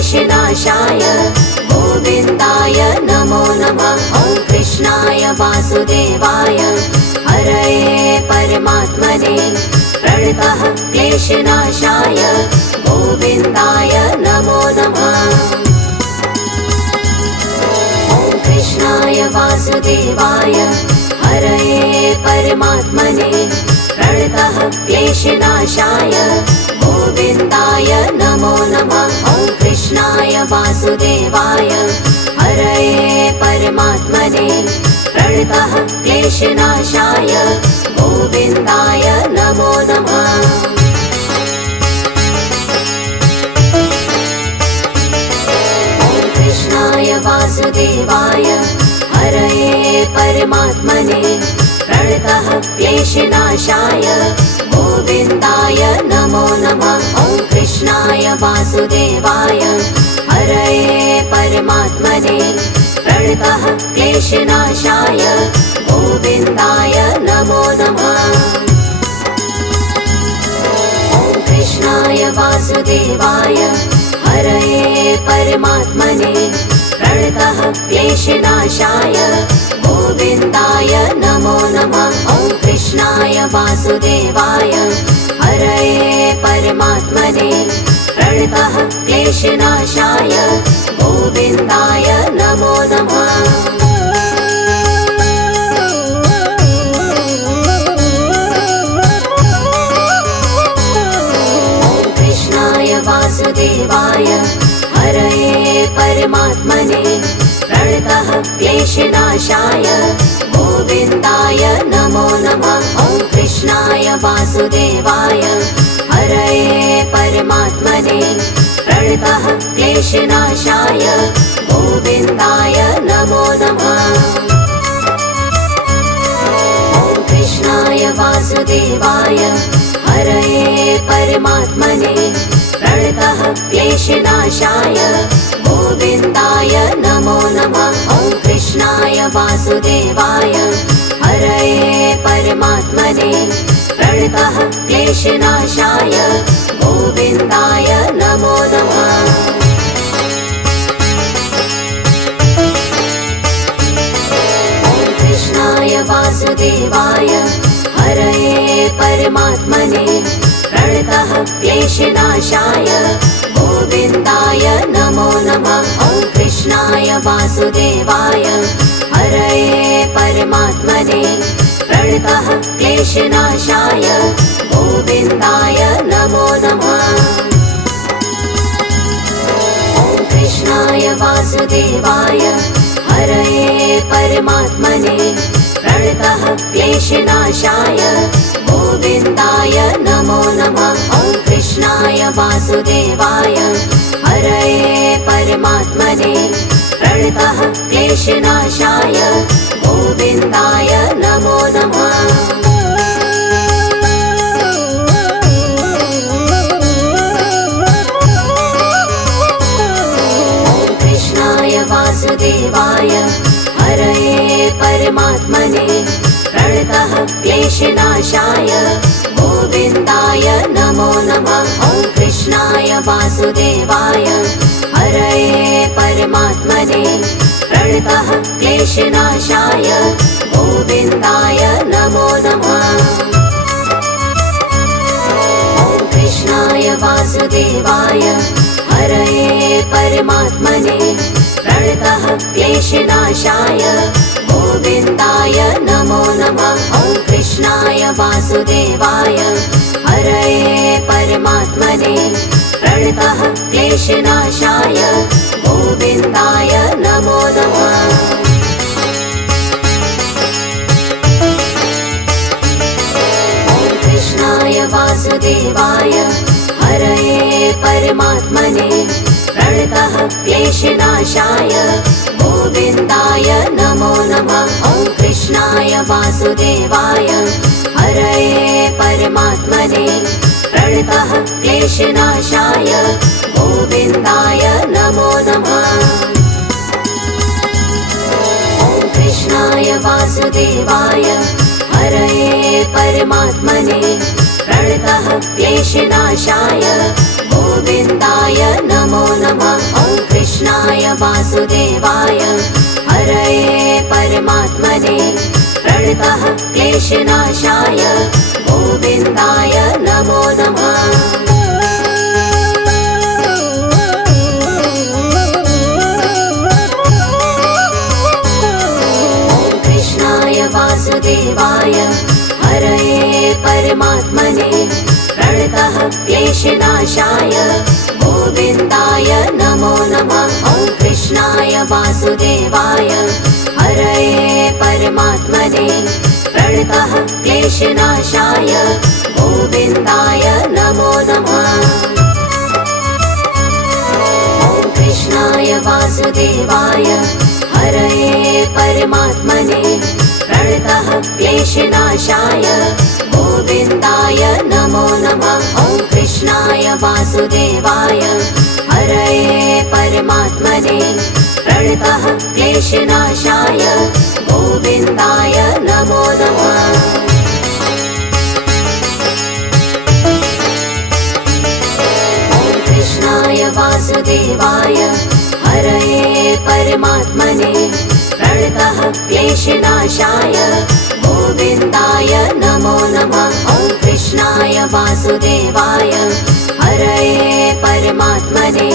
क्लेशनाशाय गोविन्दाय नमो नमः। ॐ कृष्णाय वासुदेवाय हरये परमात्मने प्रणतः क्लेशनाशाय गोविन्दाय नमो नमः। ॐ कृष्णाय वासुदेवाय हरये परमात्मने प्रणतः क्लेशनाशाय गोविन्दाय नमो नमः। ॐ कृष्णाय वासुदेवाय हरये परमात्मने प्रणतः क्लेशनाशाय गोविन्दाय नमो नमः। ॐ कृष्णाय वासुदेवाय हरये परमात्मने प्रणतः क्लेशनाशाय गोविन्दाय नमो नमः। ॐ कृष्णाय वासुदेवाय हरये परमात्मने प्रणतः क्लेशनाशाय गोविन्दाय नमो नमः। ॐ कृष्णाय वासुदेवाय हरये परमात्मने प्रणतः क्लेशनाशाय गोविन्दाय नमो नमः। ॐ कृष्णाय वासुदेवाय हरये परमात्मने प्रणतः क्लेशनाशाय गोविन्दाय नमो नमः। ॐ कृष्णाय वासुदेवाय हरये परमात्मने प्रणतः क्लेशनाशाय गोविन्दाय नमो नमः। ॐ कृष्णाय वासुदेवाय हरये परमात्मने प्रणतः क्लेशनाशाय गोविन्दाय नमो नमः। ॐ कृष्णाय वासुदेवाय हरये परमात्मने प्रणतः क्लेशनाशाय गोविन्दाय नमो नमः। ॐ कृष्णाय वासुदेवाय हरये परमात्मने प्रणतः क्लेशनाशाय गोविन्दाय नमो नमः। ॐ कृष्णाय वासुदेवाय हरये परमात्मने प्रणतः क्लेशनाशाय गोविन्दाय नमो नमः। ॐ कृष्णाय वासुदेवाय हरये परमात्मने प्रणतः क्लेशनाशाय गोविन्दाय नमो नमः। ॐ कृष्णाय वासुदेवाय हरये परमात्मने प्रणतः क्लेशनाशाय गोविन्दाय नमो नमः। ॐ कृष्णाय वासुदेवाय हरये परमात्मने प्रणतः क्लेशनाशाय गोविन्दाय नमो नमः। ॐ कृष्णाय वासुदेवाय हरये परमात्मने प्रणतः क्लेशनाशाय गोविन्दाय नमो नमः। ॐ कृष्णाय वासुदेवाय हरये परमात्मने प्रणतः क्लेशनाशाय गोविन्दाय नमो नमः। ॐ कृष्णाय वासुदेवाय हरये परमात्मने प्रणतः क्लेशनाशाय गोविन्दाय नमो नमः। ॐ कृष्णाय वासुदेवाय हरये परमात्मने प्रणतः क्लेशनाशाय गोविन्दाय नमो नमः। ॐ कृष्णाय वासुदेवाय हरये परमात्मने प्रणतः क्लेशनाशाय गोविन्दाय नमो नमः। ॐ कृष्णाय वासुदेवाय हरये परमात्मने प्रणतः क्लेशनाशाय गोविन्दाय नमो नमः। ॐ कृष्णाय वासुदेवाय हरये परमात्मने प्रणतः क्लेशनाशाय गोविन्दाय नमो नमः। वासुदेवाय हरये परमात्मने प्रणतः क्लेशनाशाय गोविन्दाय नमो नमः। वासुदेवाय हरये परमात्मने प्रणतः क्लेशनाशाय गोविन्दाय नमो नमः। ॐ कृष्णाय वासुदेवाय हरये परमात्मने प्रणतः क्लेशनाशाय गोविन्दाय नमो नमः। ॐ कृष्णाय वासुदेवाय हरये परमात्मने प्रणतः क्लेशनाशाय गोविन्दाय नमो नमः। ॐ कृष्णाय वासुदेवाय हरये परमात्मने प्रणतः क्लेशनाशाय गोविन्दाय नमो नमः। ॐ कृष्णाय वासुदेवाय हरये परमात्मने प्रणतः क्लेशनाशाय गोविन्दाय नमो नमः। ॐ कृष्णाय वासुदेवाय हरये परमात्मने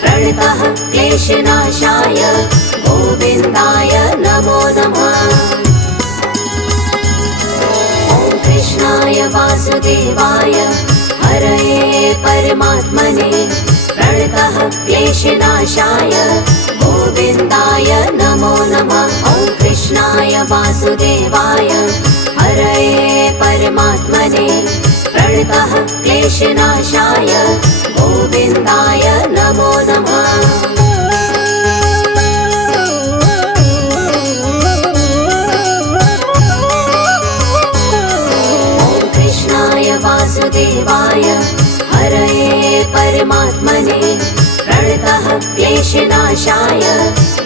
प्रणतः क्लेशनाशाय गोविन्दाय नमो नमः। ॐ कृष्णाय वासुदेवाय हरये परमात्मने प्रणतः क्लेशनाशाय गोविन्दाय नमो नमः। ॐ कृष्णाय वासुदेवाय हरये परमात्मने प्रणतः क्लेशनाशाय गोविन्दाय नमो नमः। ॐ कृष्णाय वासुदेवाय हरये परमात्मने प्रणतः क्लेशनाशाय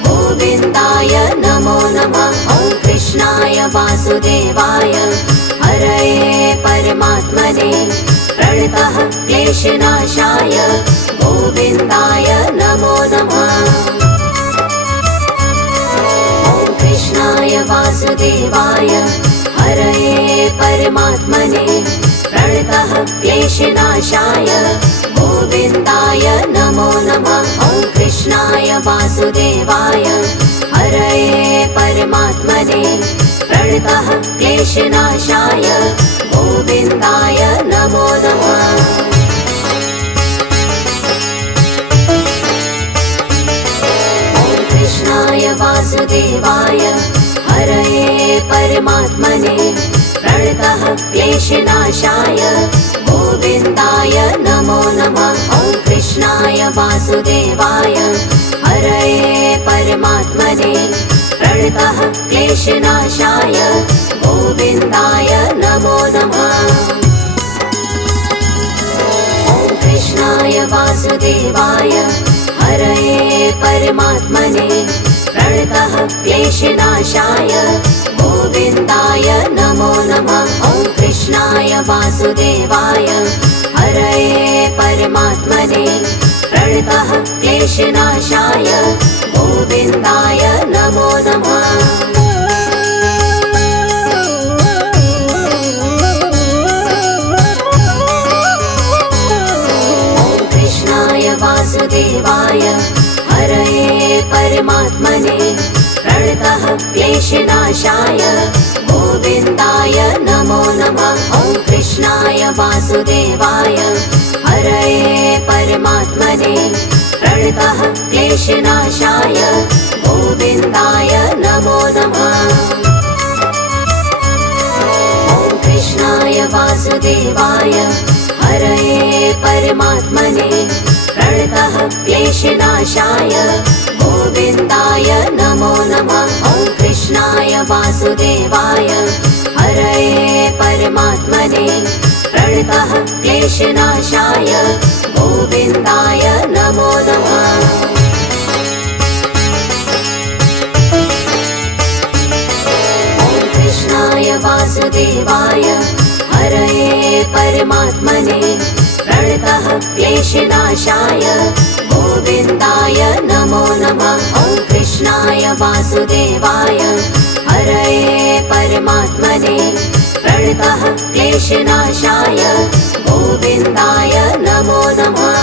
गोविन्दाय नमो नमः। ॐ कृष्णाय वासुदेवाय हरये परमात्मने प्रणतः क्लेशनाशाय गोविन्दाय नमो नमः। ॐ कृष्णाय वासुदेवाय हरये परमात्मने प्रणतः क्लेशनाशाय गोविन्दाय नमो नमः। ॐ कृष्णाय वासुदेवाय हरये परमात्मने प्रणतः क्लेशनाशाय गोविन्दाय नमो नमः। ॐ कृष्णाय वासुदेवाय हरये परमात्मने प्रणतः क्लेशनाशाय गोविन्दाय नमो नमः। ॐ कृष्णाय वासुदेवाय हरये परमात्मने प्रणतः क्लेशनाशाय गोविन्दाय नमो नमः। ॐ कृष्णाय वासुदेवाय हरये परमात्मने प्रणतः क्लेशनाशाय गोविन्दाय नमो नमः। ॐ कृष्णाय वासुदेवाय हरये परमात्मने प्रणतः क्लेशनाशाय गोविन्दाय नमो नमः। ॐ कृष्णाय वासुदेवाय हरये परमात्मने प्रणतः क्लेशनाशाय गोविन्दाय नमो नमः। ॐ कृष्णाय वासुदेवाय हरये परमात्मने प्रणतः क्लेशनाशाय गोविन्दाय नमो नमः। ॐ कृष्णाय वासुदेवाय हरये परमात्मने प्रणतः क्लेशनाशाय गोविन्दाय नमो नमः। ॐ कृष्णाय वासुदेवाय हरये परमात्मने प्रणतः क्लेशनाशाय गोविन्दाय नमो नमः। ॐ कृष्णाय वासुदेवाय हरये परमात्मने प्रणतः क्लेशनाशाय गोविन्दाय नमो नमः। ॐ वासुदेवाय हरये परमात्मने प्रणतः क्लेशनाशाय गोविन्दाय नमो नमः।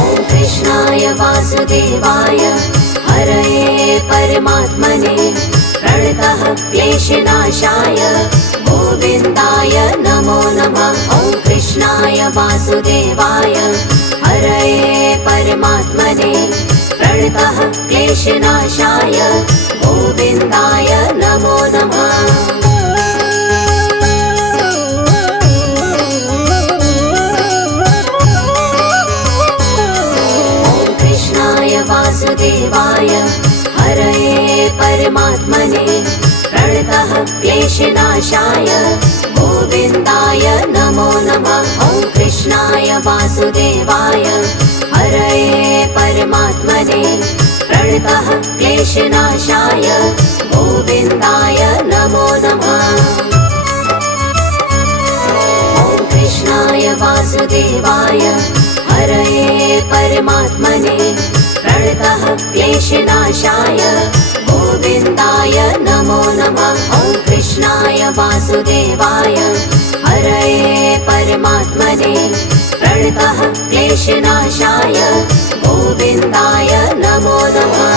ॐ कृष्णाय वासुदेवाय हरये परमात्मने प्रणतः क्लेशनाशाय गोविन्दाय नमो नमः। ॐ कृष्णाय वासुदेवाय हरये परमात्मने प्रणतः क्लेशनाशाय गोविन्दाय नमो नमः। ॐ कृष्णाय वासुदेवाय हरये परमात्मने प्रणतः क्लेशनाशाय गोविन्दाय नमो नमः। ॐ कृष्णाय वासुदेवाय हरये परमात्मने प्रणतः क्लेशनाशाय गोविन्दाय नमो नमः। ॐ कृष्णाय वासुदेवाय हरये परमात्मने प्रणतः क्लेशनाशाय गोविन्दाय नमो नमः। ॐ कृष्णाय वासुदेवाय हरये परमात्मने प्रणतः क्लेशनाशाय गोविन्दाय नमो नमः।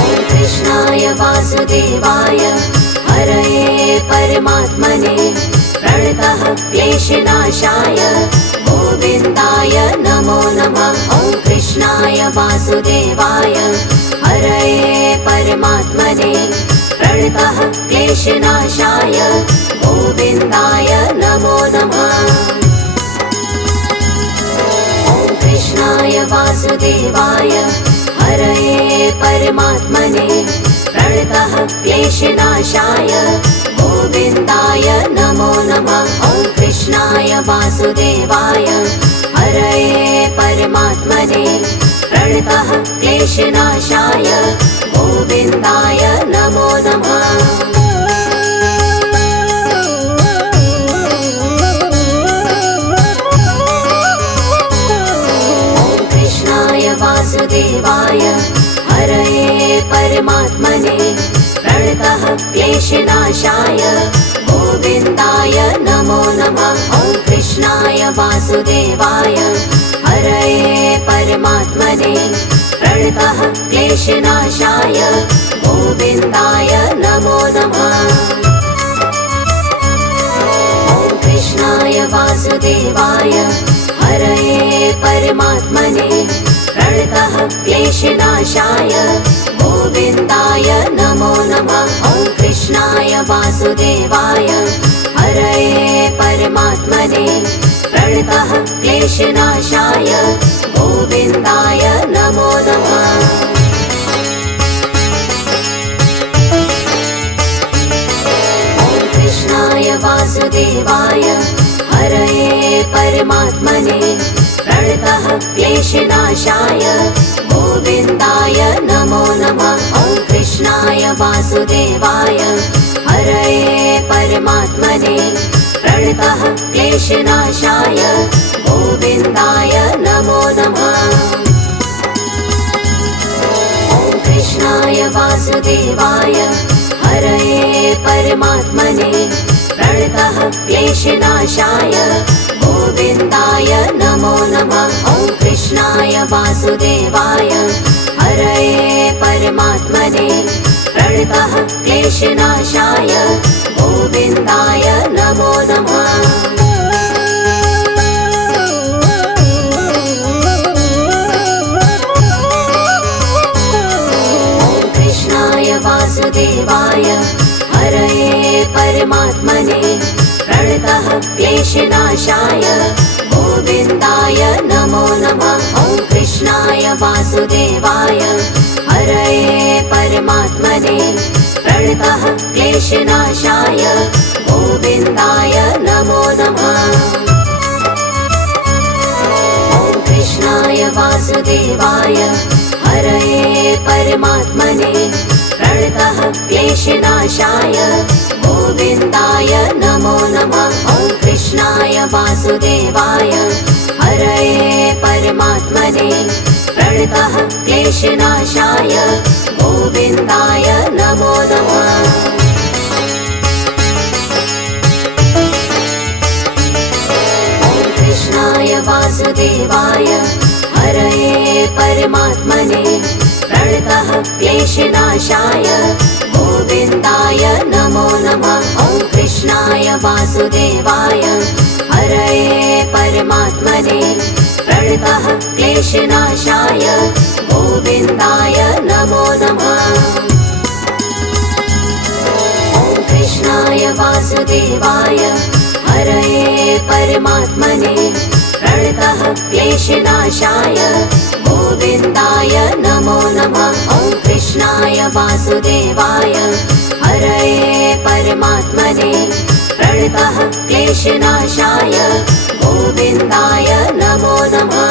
ॐ कृष्णाय वासुदेवाय हरये परमात्मने प्रणतः क्लेशनाशाय गोविन्दाय नमो नमः। ॐ कृष्णाय वासुदेवाय हरये परमात्मने प्रणतः क्लेशनाशाय गोविन्दाय नमो नमः। ॐ कृष्णाय वासुदेवाय हरये परमात्मने प्रणतः क्लेशनाशाय गोविन्दाय नमो नमः। ॐ कृष्णाय वासुदेवाय हरये परमात्मने प्रणतः क्लेशनाशाय गोविन्दाय नमो नमः। ॐ कृष्णाय वासुदेवाय हरये परमात्मने प्रणतः क्लेशनाशाय गोविन्दाय नमो नमः। ॐ कृष्णाय वासुदेवाय हरये परमात्मने प्रणतः क्लेशनाशाय गोविन्दाय नमो नमः। ॐ कृष्णाय वासुदेवाय हरये परमात्मने प्रणतः क्लेशनाशाय गोविन्दाय नमो नमः। ॐ कृष्णाय वासुदेवाय हरये परमात्मने प्रणतः क्लेशनाशाय गोविन्दाय नमो नमः। ॐ कृष्णाय वासुदेवाय हरये परमात्मने प्रणतः क्लेशनाशाय गोविन्दाय नमो नमः। ॐ कृष्णाय वासुदेवाय हरये परमात्मने प्रणतः क्लेशनाशाय गोविन्दाय नमो नमः। ॐ कृष्णाय वासुदेवाय हरये परमात्मने प्रणतः क्लेशनाशाय गोविन्दाय नमो नमः। ॐ कृष्णाय वासुदेवाय हरये परमात्मने प्रणतः क्लेशनाशाय गोविन्दाय नमो नमः। ॐ कृष्णाय वासुदेवाय हरये परमात्मने प्रणतः क्लेशनाशाय गोविन्दाय नमो नमः। ॐ कृष्णाय वासुदेवाय हरये परमात्मने प्रणतः क्लेशनाशाय गोविन्दाय नमो नमः। ॐ कृष्णाय वासुदेवाय हरये परमात्मने प्रणतः क्लेशनाशाय गोविन्दाय नमो नमः। ॐ कृष्णाय वासुदेवाय वासुदेवाय हरये परमात्मने प्रणतः क्लेशनाशाय गोविन्दाय नमो नमः। कृष्णाय वासुदेवाय हरये परमात्मने प्रणतः क्लेशनाशाय गोविन्दाय नमो नमः। ॐ कृष्णाय वासुदेवाय हरये परमात्मने प्रणतः क्लेशनाशाय गोविन्दाय नमो नमः। ॐ कृष्णाय वासुदेवाय हरये परमात्मने प्रणतः क्लेशनाशाय गोविन्दाय नमो नमः। ॐ कृष्णाय वासुदेवाय हरये परमात्मने प्रणतः क्लेशनाशाय गोविन्दाय नमो नमः।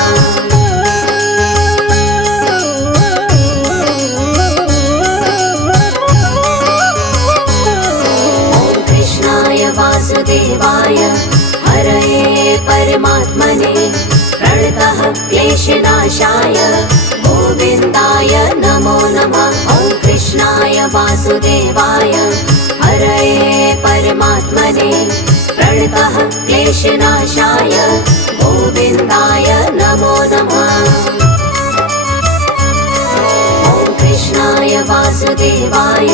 वासुदेवाय हरये परमात्मने प्रणतः क्लेशनाशाय गोविन्दाय नमो नमः। ॐ कृष्णाय वासुदेवाय हरये परमात्मने प्रणतः क्लेशनाशाय गोविन्दाय नमो नमः। ॐ कृष्णाय वासुदेवाय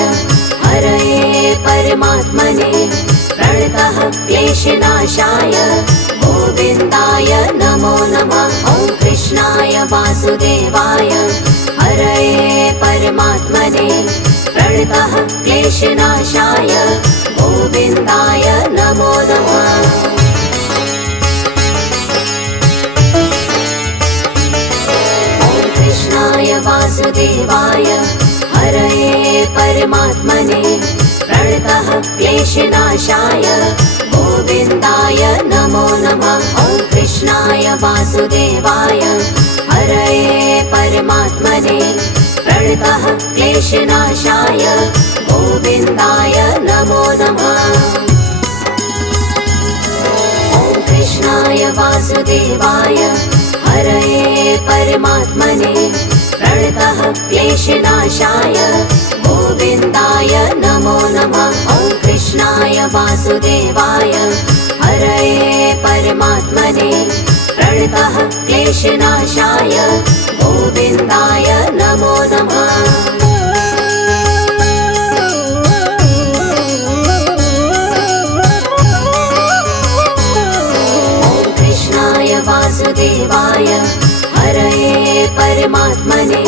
हरये परमात्मने प्रणतः क्लेशनाशाय गोविन्दाय नमो नमः। ॐ कृष्णाय वासुदेवाय हरये परमात्मने प्रणतः क्लेशनाशाय गोविन्दाय नमो नमः। ॐ कृष्णाय वासुदेवाय हरये परमात्मने प्रणतः क्लेशनाशाय गोविन्दाय नमो नमः। ॐ कृष्णाय वासुदेवाय हरये परमात्मने प्रणतः क्लेशनाशाय गोविन्दाय नमो नमः। ॐ कृष्णाय वासुदेवाय हरये परमात्मने प्रणतः क्लेशनाशाय गोविन्दाय नमो नमः। ॐ कृष्णाय वासुदेवाय हरये परमात्मने प्रणतः क्लेशनाशाय गोविन्दाय नमो नमः। ॐ कृष्णाय वासुदेवाय हरये परमात्मने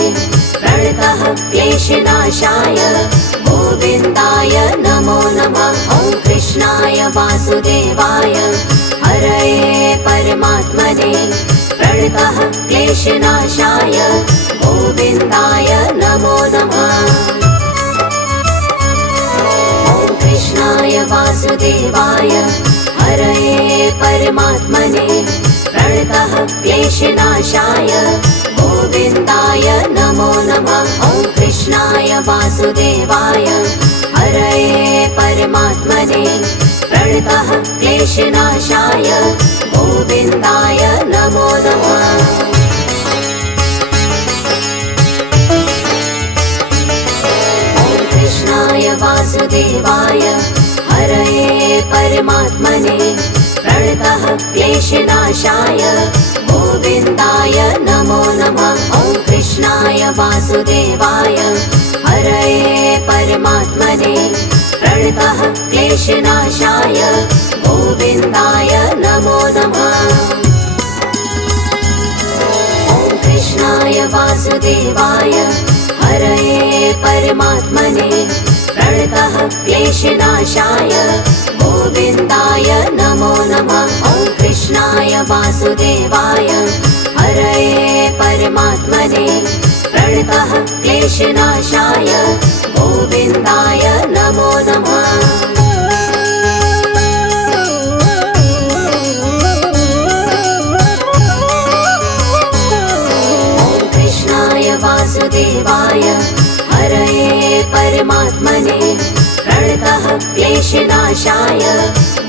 प्रणतः क्लेशनाशाय गोविन्दाय नमो नमः। ॐ कृष्णाय वासुदेवाय हरये परमात्मने प्रणतः क्लेशनाशाय गोविन्दाय नमो नमः। ॐ कृष्णाय वासुदेवाय हरये परमात्मने प्रणतः क्लेशनाशाय गोविन्दाय नमो नमः। ॐ कृष्णाय वासुदेवाय हरये परमात्मने प्रणतः क्लेशनाशाय गोविन्दाय नमो नमः। ॐ कृष्णाय वासुदेवाय हरये परमात्मने प्रणतः क्लेशनाशाय गोविन्दाय नमो नमः। ॐ कृष्णाय वासुदेवाय हरये परमात्मने प्रणतः क्लेशनाशाय गोविन्दाय नमो नमः। ॐ कृष्णाय वासुदेवाय हरये परमात्मने प्रणतः क्लेशनाशाय गोविन्दाय नमो नमः। ॐ कृष्णाय वासुदेवाय हरये परमात्मने प्रणतः क्लेशनाशाय गोविन्दाय नमो नमः। ॐ कृष्णाय वासुदेवाय हरये परमात्मने प्रणतः क्लेशनाशाय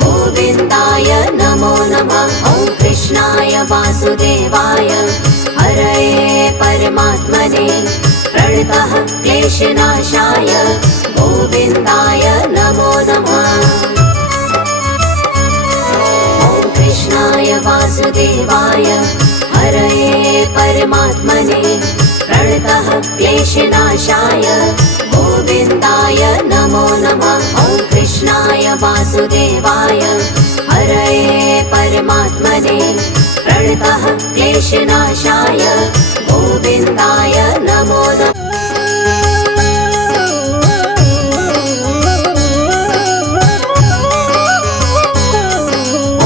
गोविन्दाय नमो नमः। कृष्णाय वासुदेवाय हरये परमात्मने प्रणतः क्लेशनाशाय गोविन्दाय नमो नमः। ॐ कृष्णाय वासुदेवाय हरये परमात्मने प्रणतः क्लेशनाशाय गोविन्दाय नमो नमः। ॐ कृष्णाय वासुदेवाय हरये परमात्मने प्रणतः क्लेशनाशाय गोविन्दाय नमो नमः।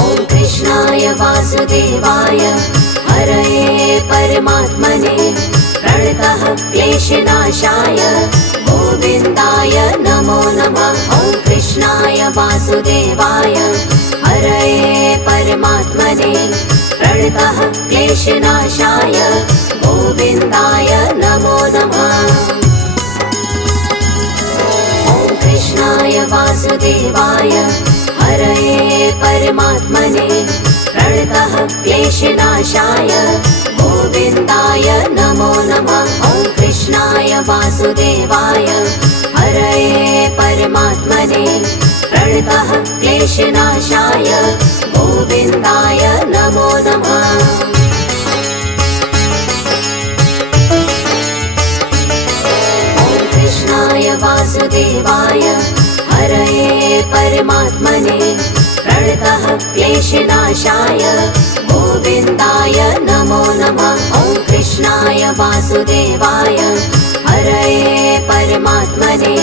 ॐ कृष्णाय वासुदेवाय हरये परमात्मने प्रणतः क्लेशनाशाय गोविन्दाय नमो नमः। ॐ कृष्णाय वासुदेवाय हरये परमात्मने प्रणतः क्लेशनाशाय गोविन्दाय नमो नमः। ॐ कृष्णाय वासुदेवाय हरये परमात्मने प्रणतः क्लेशनाशाय गोविन्दाय नमो नमः। ॐ कृष्णाय वासुदेवाय हरये परमात्मने प्रणतः क्लेशनाशाय गोविन्दाय नमो नमः। ॐ कृष्णाय वासुदेवाय हरये परमात्मने प्रणतः क्लेशनाशाय गोविन्दाय नमो नमः। ॐ कृष्णाय वासुदेवाय हरये परमात्मने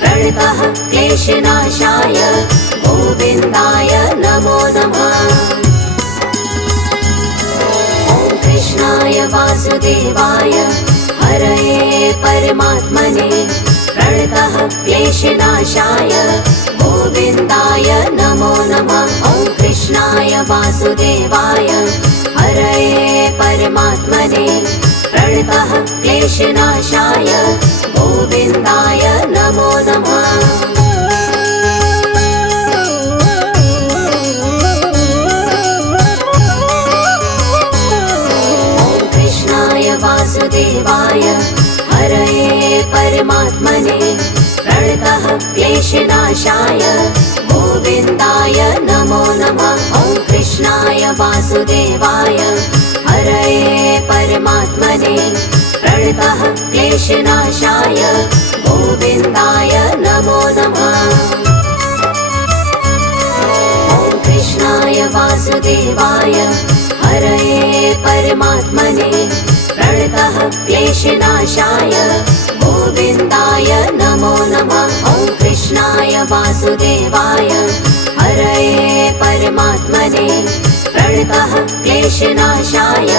प्रणतः क्लेशनाशाय गोविन्दाय नमो नमः। ॐ कृष्णाय वासुदेवाय हरये परमात्मने प्रणतः क्लेशनाशाय गोविन्दाय नमो नमः। ॐ कृष्णाय वासुदेवाय हरये परमात्मने प्रणतः क्लेशनाशाय गोविन्दाय नमो नमः। ॐ कृष्णाय वासुदेवाय हरये परमात्मने प्रणतः क्लेशनाशाय गोविन्दाय नमो नमः। ॐ कृष्णाय वासुदेवाय हरये परमात्मने प्रणतः क्लेशनाशाय गोविन्दाय नमो नमः। ॐ कृष्णाय वासुदेवाय हरये परमात्मने प्रणतः क्लेशनाशाय गोविन्दाय नमो नमः। ॐ कृष्णाय वासुदेवाय हरये परमात्मने प्रणतः क्लेशनाशाय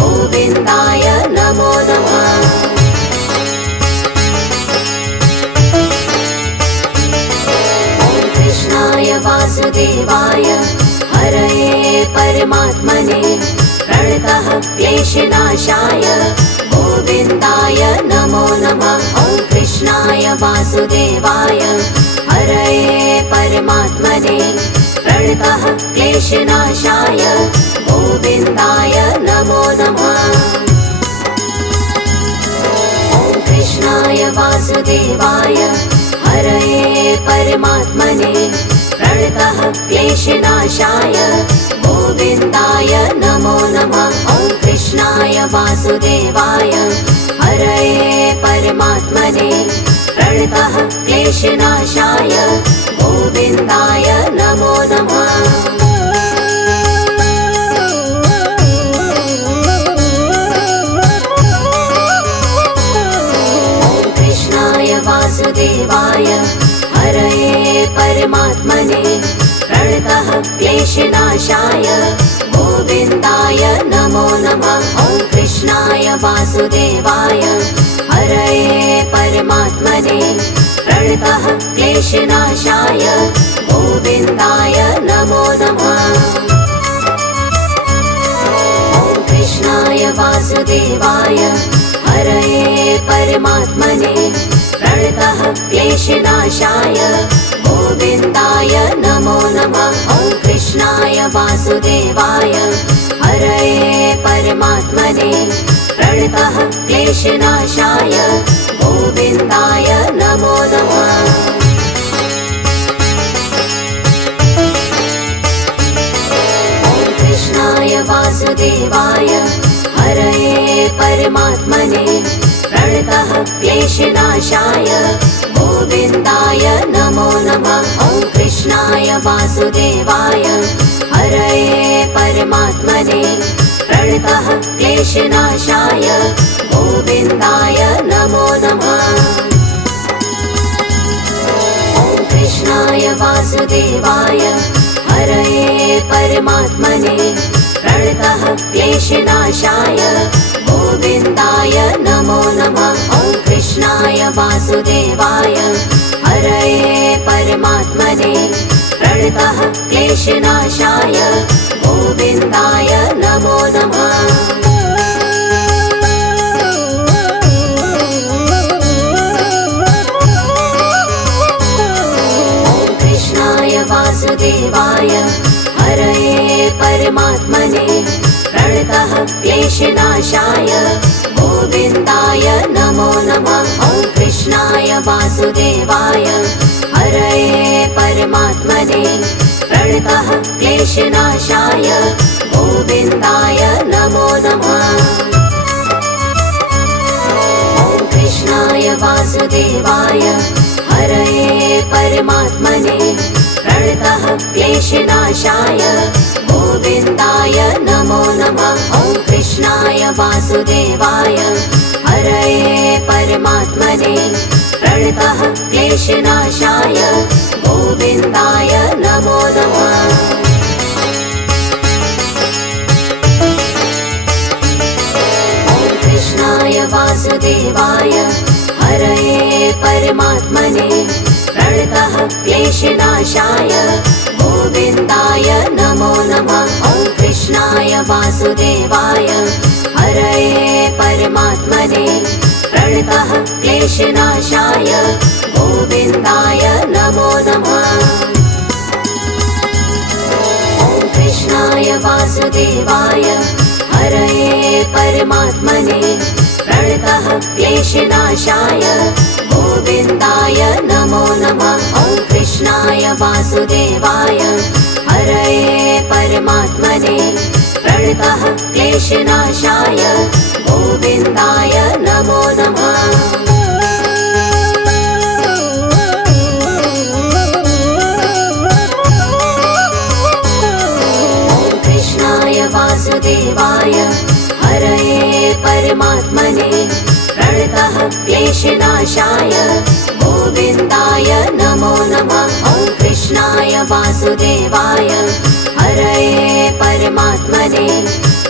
गोविन्दाय नमो नमः। ॐ कृष्णाय वासुदेवाय हरये परमात्मने प्रणतः क्लेशनाशाय गोविन्दाय नमो नमः। ॐ कृष्णाय वासुदेवाय हरये परमात्मने प्रणतः क्लेशनाशाय गोविन्दाय नमो नमः। ॐ कृष्णाय वासुदेवाय हरये परमात्मने प्रणतः क्लेशनाशाय गोविन्दाय नमो नमः। ॐ कृष्णाय वासुदेवाय हरये परमात्मने प्रणतः क्लेशनाशाय गोविन्दाय नमो नमः। ॐ कृष्णाय वासुदेवाय हरये परमात्मने प्रणतः क्लेशनाशाय गोविन्दाय नमो नमः। ॐ कृष्णाय वासुदेवाय हरये परमात्मने प्रणतः क्लेशनाशाय गोविन्दाय नमो नमः। ॐ कृष्णाय वासुदेवाय हरये परमात्मने प्रणतः क्लेशनाशाय गोविन्दाय नमो नमः। ॐ कृष्णाय वासुदेवाय प्रणतः क्लेशनाशाय गोविन्दाय नमो नमः। कृष्णाय वासुदेवाय हरये परमात्मने प्रणतः क्लेशनाशाय गोविन्दाय नमो नमः। ॐ कृष्णाय वासुदेवाय हरये परमात्मने प्रणतः क्लेशनाशाय गोविन्दाय नमो नमः। ॐ कृष्णाय वासुदेवाय हरये परमात्मने प्रणतः क्लेशनाशाय गोविन्दाय नमो नमः। ॐ कृष्णाय वासुदेवाय हरये परमात्मने प्रणतः क्लेशनाशाय गोविन्दाय नमो नमः। वासुदेवाय हरये परमात्मने प्रणतः क्लेशनाशाय गोविन्दाय नमो नमः। ॐ कृष्णाय वासुदेवाय हरये परमात्मने प्रणतः क्लेशनाशाय गोविन्दाय नमो नमः। ॐ कृष्णाय वासुदेवाय हरये परमात्मने प्रणतः क्लेशनाशाय गोविन्दाय नमो नमः। ॐ कृष्णाय वासुदेवाय हरये परमात्मने प्रणतः क्लेशनाशाय गोविन्दाय नमो नमः। ॐ कृष्णाय वासुदेवाय हरये परमात्मने प्रणतः क्लेशनाशाय गोविन्दाय नमो नमः। ॐ कृष्णाय वासुदेवाय हरये परमात्मने प्रणतः क्लेशनाशाय गोविन्दाय नमो नमः। ॐ कृष्णाय वासुदेवाय हरये परमात्मने प्रणतः क्लेशनाशाय गोविन्दाय नमो नमः। ॐ कृष्णाय वासुदेवाय हरये परमात्मने प्रणतः क्लेशनाशाय गोविन्दाय नमो नमः। ॐ कृष्णाय वासुदेवाय हरये परमात्मने प्रणतः क्लेशनाशाय गोविन्दाय नमो नमः। ॐ कृष्णाय वासुदेवाय हरये परमात्मने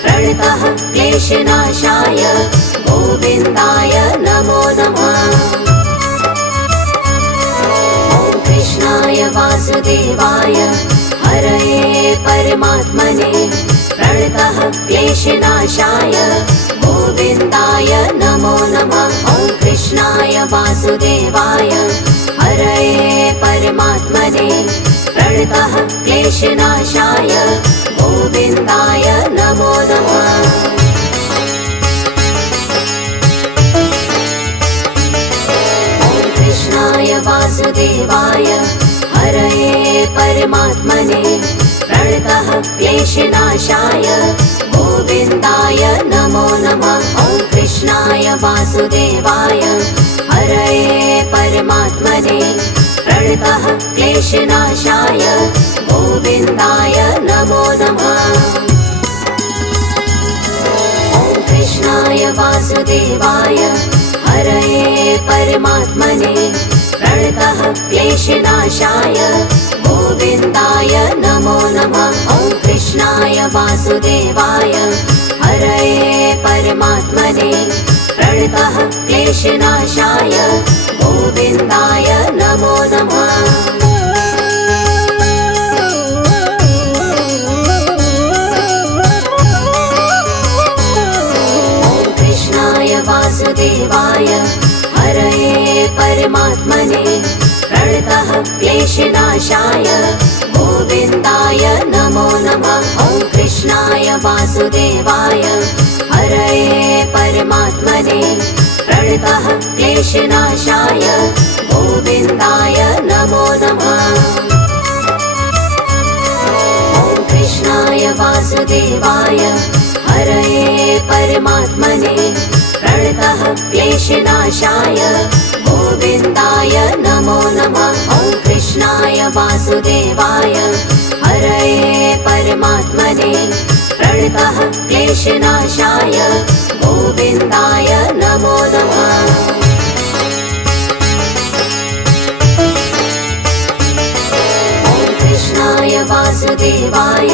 प्रणतः क्लेशनाशाय गोविन्दाय नमो नमः। ॐ कृष्णाय वासुदेवाय हरये परमात्मने प्रणतः क्लेशनाशाय गोविन्दाय नमो नमः। ॐ कृष्णाय वासुदेवाय हरये परमात्मने प्रणतः क्लेशनाशाय गोविन्दाय नमो नमः। ॐ कृष्णाय वासुदेवाय हरये परमात्मने प्रणतः क्लेशनाशाय गोविन्दाय नमो नमः। ॐ कृष्णाय वासुदेवाय हरये परमात्मने प्रणतः क्लेशनाशाय गोविन्दाय नमो नमः। ॐ कृष्णाय वासुदेवाय हरये परमात्मने प्रणतः क्लेशनाशाय गोविन्दाय नमो नमः। ॐ कृष्णाय वासुदेवाय हरये परमात्मने प्रणतः क्लेशनाशाय गोविन्दाय नमो नमः। ॐ कृष्णाय वासुदेवाय हरये परमात्मने प्रणतः क्लेशनाशाय गोविन्दाय नमो नमः। ॐ कृष्णाय वासुदेवाय हरये परमात्मने क्लेशनाशाय गोविन्दाय नमो नमः। ॐ कृष्णाय वासुदेवाय हरये परमात्मने प्रणतः क्लेशनाशाय गोविन्दाय नमो नमः। ॐ कृष्णाय वासुदेवाय हरये परमात्मने प्रणतः क्लेशनाशाय गोविन्दाय नमो नमः। ॐ कृष्णाय वासुदेवाय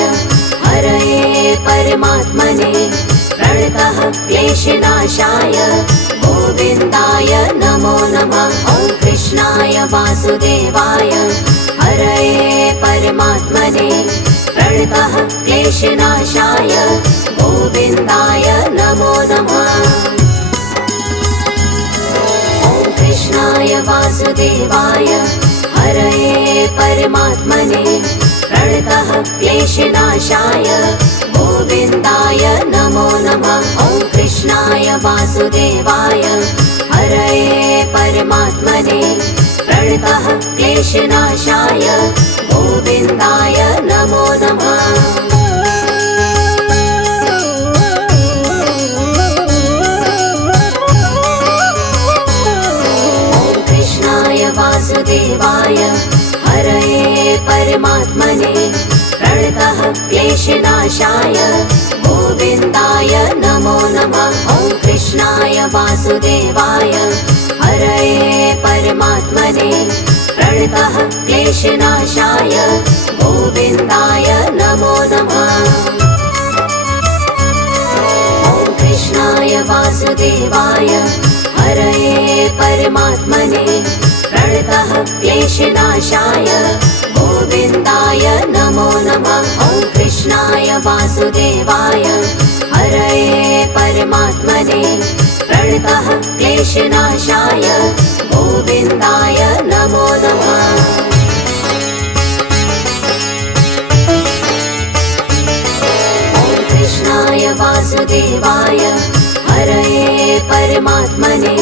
हरये परमात्मने प्रणतः क्लेशनाशाय गोविन्दाय नमो नमः। ॐ कृष्णाय वासुदेवाय हरये परमात्मने प्रणतः क्लेशनाशाय गोविन्दाय नमो नमः। ॐ कृष्णाय वासुदेवाय हरये परमात्मने प्रणतः क्लेशनाशाय गोविन्दाय नमो नमः। ॐ कृष्णाय वासुदेवाय हरये परमात्मने प्रणतः क्लेशनाशाय गोविन्दाय नमो नमः। ॐ कृष्णाय वासुदेवाय हरये परमात्मने प्रणतः क्लेशनाशाय गोविन्दाय नमो नमः। ॐ कृष्णाय वासुदेवाय हरये परमात्मने प्रणतः क्लेशनाशाय गोविन्दाय नमो नमः। ॐ कृष्णाय वासुदेवाय हरये परमात्मने प्रणतः क्लेशनाशाय गोविन्दाय नमो नमः। ॐ कृष्णाय वासुदेवाय हरये परमात्मने प्रणतः क्लेशनाशाय गोविन्दाय नमो नमः। ॐ कृष्णाय वासुदेवाय हरये परमात्मने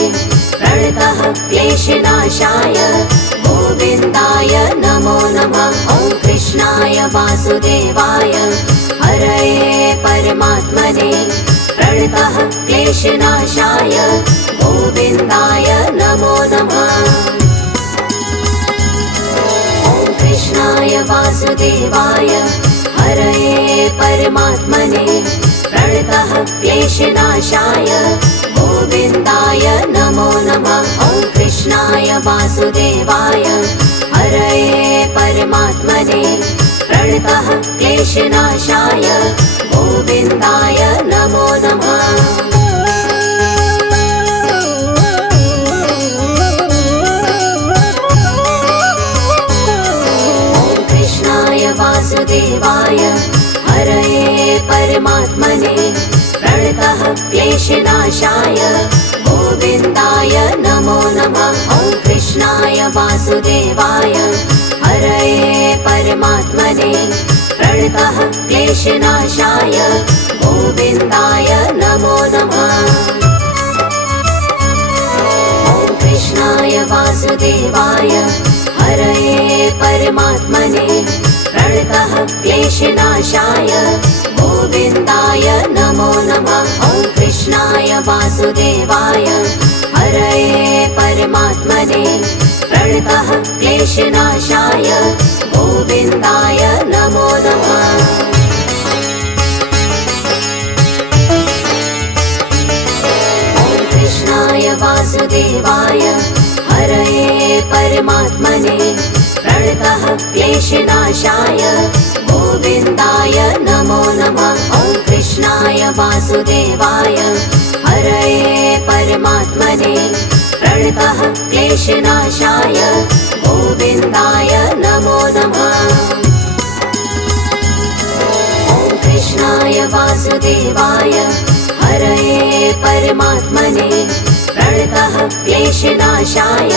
प्रणतः क्लेशनाशाय गोविन्दाय नमो नमः। ॐ कृष्णाय वासुदेवाय हरये परमात्मने प्रणतः क्लेशनाशाय गोविन्दाय नमो नमः। ॐ कृष्णाय वासुदेवाय हरये परमात्मने प्रणतः क्लेशनाशाय गोविन्दाय नमो नमः। ॐ कृष्णाय वासुदेवाय हरये परमात्मने प्रणतः क्लेशनाशाय गोविन्दाय नमो नमः। ॐ कृष्णाय वासुदेवाय हरये परमात्मने प्रणतः क्लेशनाशाय गोविन्दाय नमो नमः। ॐ कृष्णाय वासुदेवाय हरये परमात्मने प्रणतः क्लेशनाशाय गोविन्दाय नमो नमः। ॐ कृष्णाय वासुदेवाय हरये परमात्मने प्रणतः क्लेशनाशाय गोविन्दाय नमो नमः। ॐ कृष्णाय वासुदेवाय हरये परमात्मने प्रणतः क्लेशनाशाय गोविन्दाय नमो नमः। ॐ कृष्णाय वासुदेवाय हरये परमात्मने प्रणतः क्लेशनाशाय गोविन्दाय नमो नमः। ॐ कृष्णाय वासुदेवाय हरये परमात्मने प्रणतः क्लेशनाशाय गोविन्दाय नमो नमः। ॐ कृष्णाय वासुदेवाय हरये परमात्मने प्रणतः क्लेशनाशाय